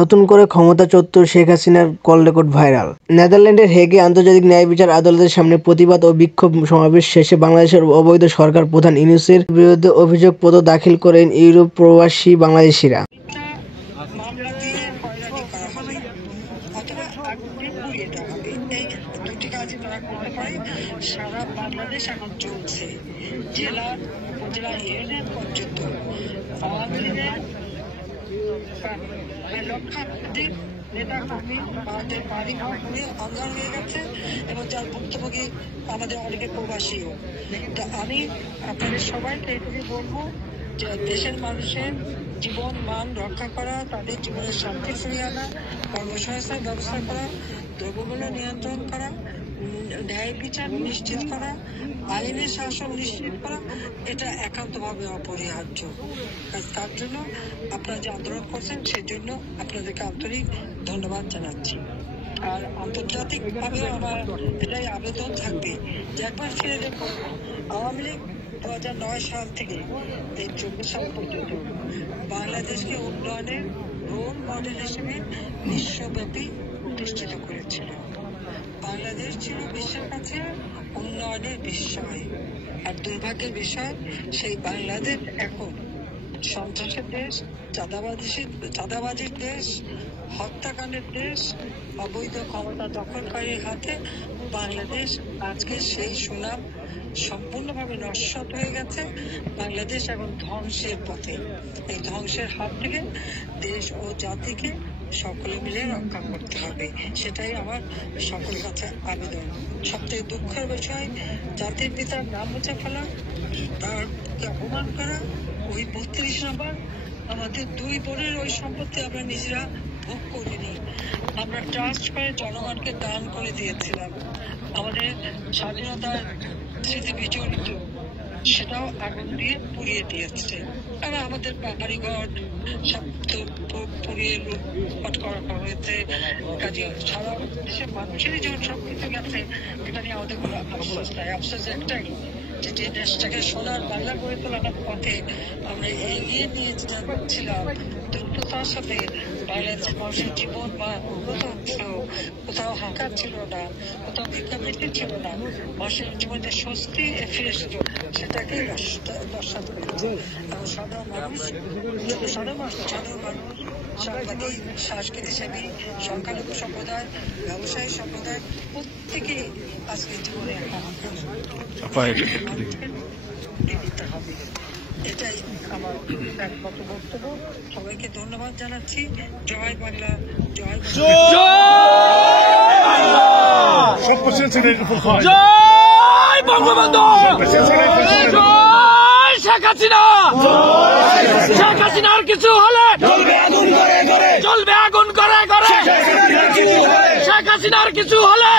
নতুন করে ক্ষমতাচ্যুত শেখ হাসিনার কল রেকর্ড ভাইরাল। নেদারল্যান্ডের হেগে আন্তর্জাতিক ন্যায় বিচার আদালতের সামনে প্রতিবাদ ও বিক্ষোভ সমাবেশ শেষে বাংলাদেশের অবৈধ সরকার প্রধান ইউনূসের বিরুদ্ধে অভিযোগপত্র দাখিল করেন ইউরোপ প্রবাসী বাংলাদেশিরা। সারা বাংলাদেশ এখন চলছে, জেলা উপজেলা ইউনিয়ন পর্যন্ত আওয়ামী লীগের লক্ষাধিক নেতা কর্মী আমাদের বাড়ি ঘর নিয়ে অঙ্গার হয়ে গেছে এবং যার ভুক্তভোগী আমাদের অনেকে প্রবাসীও। তো আমি আপনাদের সবাইকে এটুকু বলবো যে দেশের মানুষের জীবন মান রক্ষা করা, তাদের জীবনের শান্তি ফিরিয়ে আনা, কর্মসংস্থান ব্যবস্থা করা, দ্রব্যমূল্য নিয়ন্ত্রণ করা, ন্যায় বিচার নিশ্চিত করা, আইনের শাসন নিশ্চিত করা, এটা একান্তভাবে অপরিহার্য। তার জন্য আপনারা যে আন্দোলন করছেন সেজন্য আপনাদেরকে আন্তরিক ধন্যবাদ জানাচ্ছি। আর আন্তর্জাতিকভাবে আমার এটাই আবেদন থাকবে যে একবার ফিরে দেখুন, আওয়ামী লীগ 2009 সাল থেকে এই 24 সাল পর্যন্ত বাংলাদেশকে উন্নয়নের রোল মডেল হিসেবে বিশ্বব্যাপী প্রতিষ্ঠিত করেছিল। বাংলাদেশ ছিল বিশ্বের কাছে উন্নয়নের বিষয়। আর দুর্ভাগ্যের বিষয়, সেই বাংলাদেশ এখন সন্ত্রাসের দেশ, চাঁদাবাজির দেশ, হত্যাকাণ্ডের দেশ, অবৈধ ক্ষমতা দখলকারীর হাতে বাংলাদেশ আজকে সেই সুনাম সম্পূর্ণভাবে নস্যাৎ হয়ে গেছে। বাংলাদেশ এখন ধ্বংসের পথে। এই ধ্বংসের হাত থেকে দেশ ও জাতিকে সকলে মিলে রক্ষা করতে হবে, সেটাই আমার সকলের কাছে আবেদন। সবথেকে দুঃখের বিষয়, জাতির পিতার নাম মুছে ফেলা, তারকে অপমান করা। ওই 32 নম্বর আমাদের 2 বোনের ওই সম্পত্তি আমরা নিজেরা ভোগ করিনি, আমরা ট্রাস্ট করে জনগণকে দান করে দিয়েছিলাম। আমাদের স্বাধীনতার স্মৃতি বিজড়িত, সেটাও আগুন দিয়ে পুড়িয়ে দিয়েছে। আর আমাদের বাড়িঘর সব পুড়িয়ে লুটপাট করা হয়েছে। কাজে সারা দেশের মানুষেরই যখন সবকিছু গেছে, এটা নিয়ে আমাদের কোনো আফসোস নাই। আফসোস একটাই, যে দেশটাকে সোনার বাংলা গড়ে তোলার পথে আমরা এগিয়ে নিয়ে যাচ্ছিলাম, দ্রুততার সাথে বাংলাদেশের মানুষের জীবন বা উন্নত হচ্ছিল, কোথাও হাঁকার ছিল না, কোথাও ভিক্ষাবৃত্তি ছিল না, মানুষের জীবনে স্বস্তি ফিরে এসেছিল, সেটাকেই নস্যাৎ করেছে। এবং সাধারণ মানুষ, সাংবাদিক, সংস্কৃতিসেবী, সংখ্যালঘু সম্প্রদায়, ব্যবসায়ী সম্প্রদায়, প্রত্যেকেই আজকে জীবনে দিতে হবে। এটাই আমার একমাত্র বক্তব্য। সবাইকে ধন্যবাদ জানাচ্ছি। জয় বাংলা, জয় জয় বঙ্গবন্ধু, জয় শেখ হাসিনা। শেখ হাসিনার কিছু হলে চলবে আগুন করে করে। শেখ হাসিনার কিছু হলে